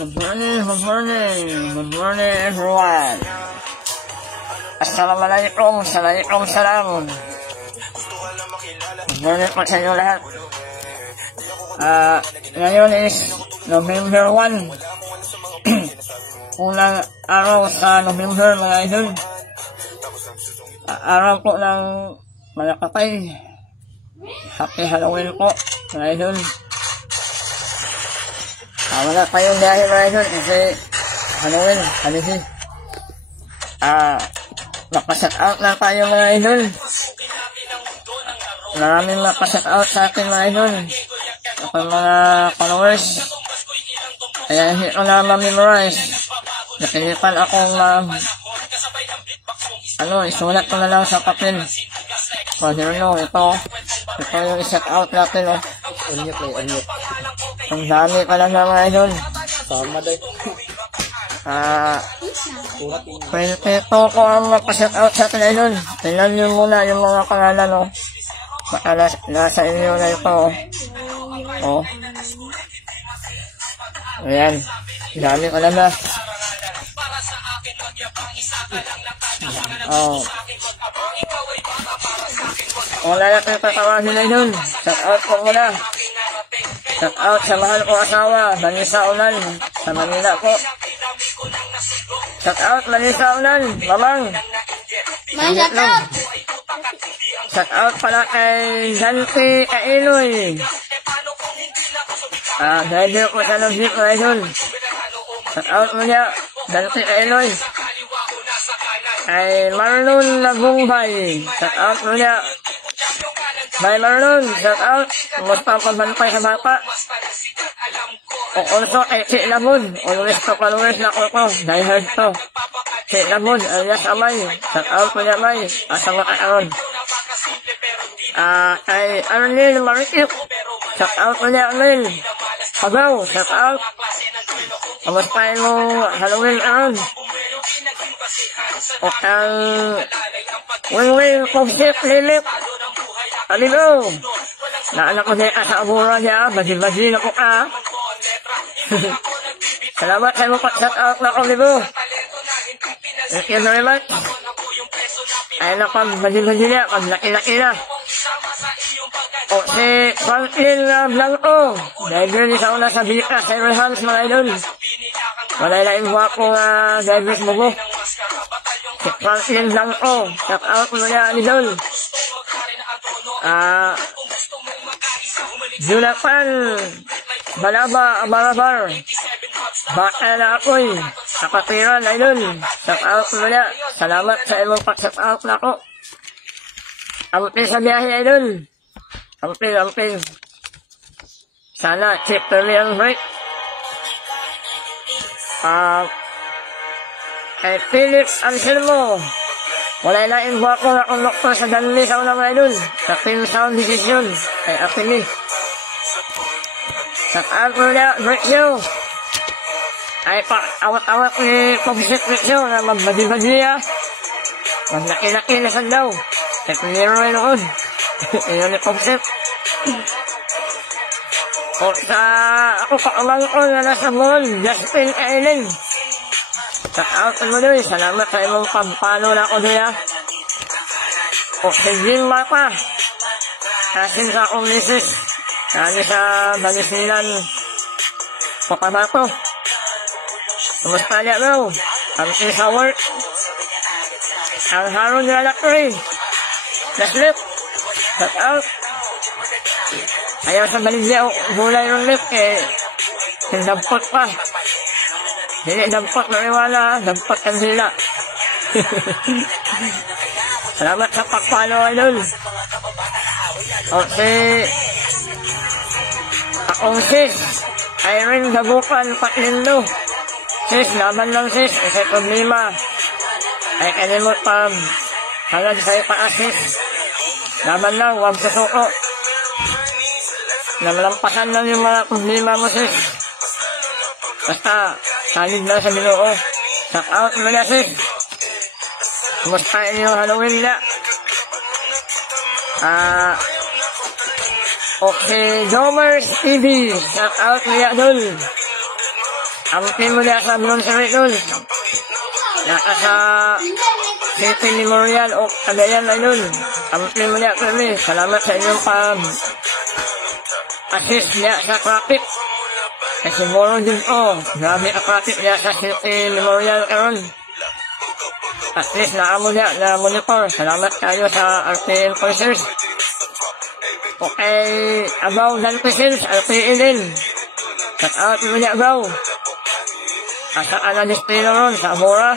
Good morning everyone. Assalamualaikum, salam. Good morning po sa inyo lahat. Ngayon is November 1. Unang araw sa November mga idol. Araw po ng Malakatay. Happy Halloween po mga idol. Wala kayong biyahe mga idol kasi Halloween, halisi. Nakaset out na tayo mga idol. Maraming nakaset out sa akin mga idol. Ako mga followers. Kaya hindi ko na ma-memorize. Nakilipan akong isulat ko na lang sa papel. So, here no, ito yung set out natin, oh. Ang dami pala na mga idol. Tama day. Ito ko ang mapaset out sa atin, idol. Tingnan nyo muna yung mga pangalan, oh. Baka nasa inyo na ito, oh. Ayan. Dami pala na. Wala na kayo tatawagin na yun. Shout out po muna. Shout out sa mahal ko asawa, Manisa Ulan, sa Manila po. Shout out Manisa Ulan, mamang. Shout out. Shout out pala kay Dante Ailoy. Dahil ko sa nag-zip na yun. Shout out mo niya, Dante Ailoy. Ay Marlon Lagumbay. Shout out mo niya. Bye Marlon, shout out. Kumusta pabantay sa bata. O also kay Si Labon. Always to followers na ko. Dahil heard to. Si Labon, alias Amay. Shout out mo niya Amay. Asa mo kaon. Kay Arlene Marikip. Shout out mo niya Arlene. Pagaw, shout out. Kumusta mo Halloween aron. O ang Wing Pogsit Lilip. Aligo! Naanak ko niya sa abura niya. Bagi-bagi na ko ka. Salamat sa mga shout out na ko, Ligo. Thank you very much. Ay na pag bagi-bagi niya. Pag laki-laki na. O si Franklin Blanco. Driver niya sa una sa Bika. Sa Rehams mga idol. Wala na yung wapong drivers mo ko. Si Franklin Blanco. Shout out mo niya, idol. Julapan Balaba Barabar baka na ako'y nakatiran idol. Shout out mo na. Salamat sa imong pag-shout out na ako. Ampil sa biyahe idol. Ampil sana check tuloy ang break. Kay Philip Anselmo. Wala na inbuha ko na konduktor sa Danli sa unang idol. Sa Team Sound Decision. Ay Apili. Sa Alpo na break show. Ay awat-awat ni Pogsit break show na magbadi-badi maglaki-laki na sa daw. Ay piniro rin ako. Iyon ni Pogsit. O sa ako kaamang ko na nasa mall. Justin Island. Shout out mo doon. Salamat sa imong pampano na ako doon. O si Jim Mapa. Asin sa akong misis. Kani sa Banisilan. Pakabato. Kumusta niya daw? Ang sa work. Ang haron niya lakri. Naslip. Shout out. Ayaw sa Baligya. Bulay yung lip. Sindampot pa. Hindi dampot mariwala, dampot ang hila. Salamat sa pagpalo, idol. Okay. Akong sis, Irene Dabukan, Patlindo. Sis, laban lang sis, isa'y problema. Ay kalimot pa, hanggang sa'yo pa sis. Laban lang, huwag susuko. Namalampasan lang yung mga problema mo sis. Basta, salig lang sa Ginoo. Shout out mo na sis. Kumusta yung Halloween na? O si Domers TV. Shout out niya dun. Ang team mo niya sa Bronzery dun. Naka sa City Memorial o Cagayan na dun. Ang team mo niya kami. Salamat sa inyong assist niya sa traffic. Kasi siguro din grabe ang traffic niya sa City Memorial karon. At least naamo niya na monitor. Salamat kayo sa RTL Pulsers. Okay, Abaw Dan Pulsers, RTL din. Shout out mo niya Abaw. Asa Anadistino ron sa Amora.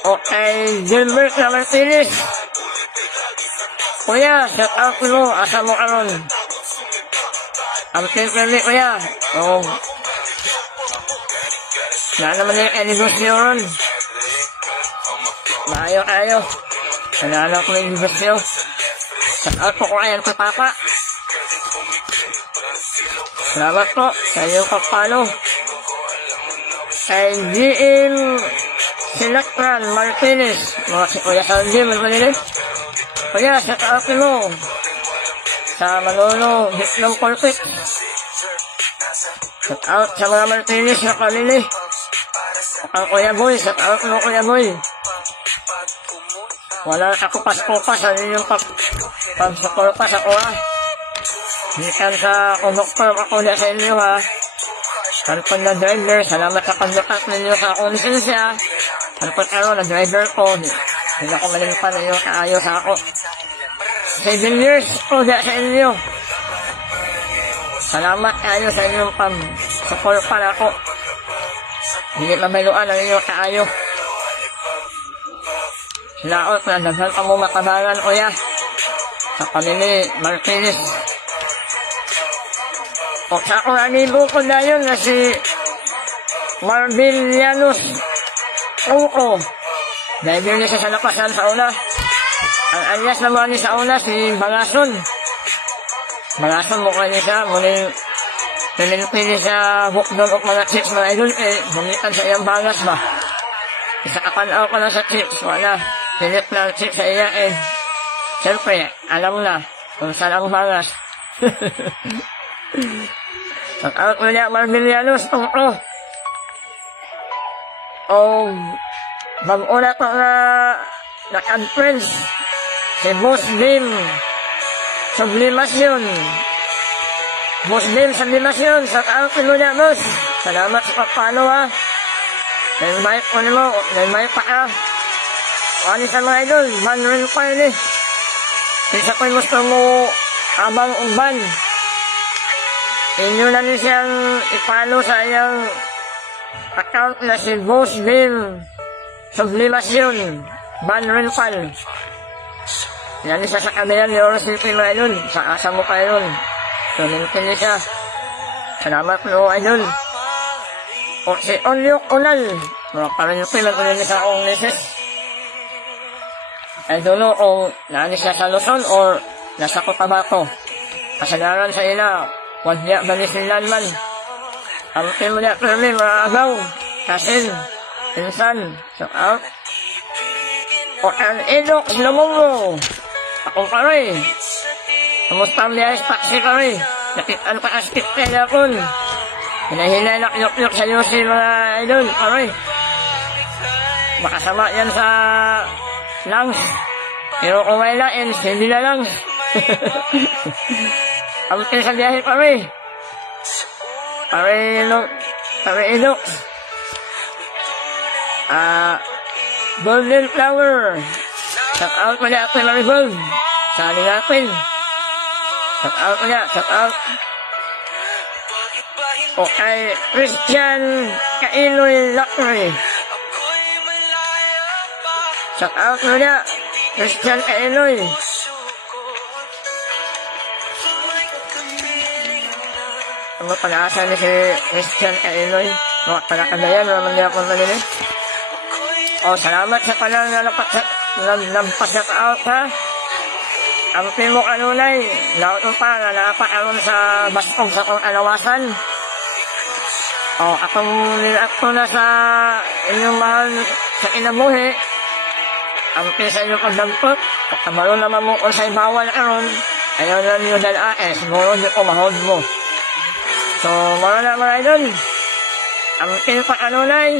Okay, Gilbert na Martinez. Kuya, shout out mo. Asa mo karon. Ang temperli kuya. Na naman yung anniversary ron. Maayo. Nanalo ko yung anniversary. Shout out po ko ayan sa papa. Salamat po sa iyong pagpalo. Kay GM Sinakran Martinez. Mga si Kuya Sanji Martinez. Kuya, shout out mo. Sa Manolo, Hitlong Colpit. Shout out sa mga Martinez na kanili. Ang Kuya Boy, shout out mo Kuya Boy. Wala ako pas-kupas sa inyong pag-sukulpas ako Hikan sa konduktor ako na sa inyo Kalpon na driver, salamat sa paglukat ninyo sa akong lisensya. Kalpon na driver ko. Hindi ako malimpan ninyo kaayos ako. 7 years ko na sa inyo. Salamat kayo sa inyong pag-sukulpan ako. Hindi mabaluan ang inyo kaayos. Laot na daghang ang mga kabalan kuya sa kanili Martinez. O sa akong anibo ko na yun na si Marvilianus Uko. Dahil niya sa nakasan sa una. Ang alias naman niya sa una si Balason. Balason mo niya siya. Muling pinilipili sa bukdon o mga chips mga idol. Bumitan sa iyang balas ba? Isa kakanaw ko na sa chips. Wala. Pilit na chips sa iya siyempre, alam na kung saan ang balas. Ang out mo niya, Marvilianus, mag-una ko na conference, si Boss Dim, Sublimasyon. Boss Dim, Sublimasyon, sa out mo niya, Boss. Salamat sa pagpano, Nag-mic ko mo, nag-mic pa Wali sa mga idol, ban rin pa yun Isa ko'y gusto mo abang uban. Inyo na rin siyang ipalo sa iyang account na si Boss Bill Sublimasyon. Ban rin pa yan isa sa kabilang ni Oros City mga idol. Sa asa mo pa yun. Tumintin siya. Salamat mo idol. O si Olyok Unal. Mga parang yung pilang sa akong neses. I don't know kung naanis na sa Luzon or nasa Cotabato. Kasalanan sa ila, wag niya balisilan man. Ang team niya permi, mga agaw, kasin, pinsan, shout out. O ang Edok Lumungo, akong pare. Kamusta ang biyayas taksi pare? Nakitaan pa askip kaya kun. Hinahila nak-yok-yok sa Yossi mga idol, pare. Makasama yan sa lungs. Pero kung may lain, hindi na lang. Ang sa biyahe pare. Pare ino. Golden Flower. Shout out mo niya ako yung Maribol. Sali natin. Shout out mo niya. Shout out. O kay Christian Kailoy Lackery. Shout out mo niya. Christian Kailoy. Ang pag-aasa ni si Christian Kailoy. Mga palakadayan, naman niya akong nalinis. O, salamat sa palang nalampasak out ha. Ang pimo kanunay, laot mo pa, nalapakalon sa bastong sa kong alawasan. O, akong nilakto na sa inyong mahal sa inabuhi. Ang pisa inyong pagdampot, pagkabalo naman mo kung sa'y bawal karon, Ayaw na niyo dahil siguro di ko mahod mo. So, mga idol, ang pinakakanunay,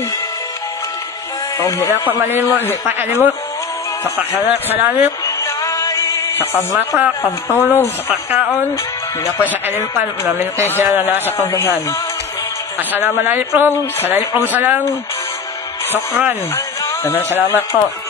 kung di ako malimot, di pa alimot, sa kasalanip, sa pagmata, pagtulog, sa pagkaon, di na ko sa alimpan, namintay siya na nasa pagdahan. Assalamualaikum, salam, sokran. Salamat po.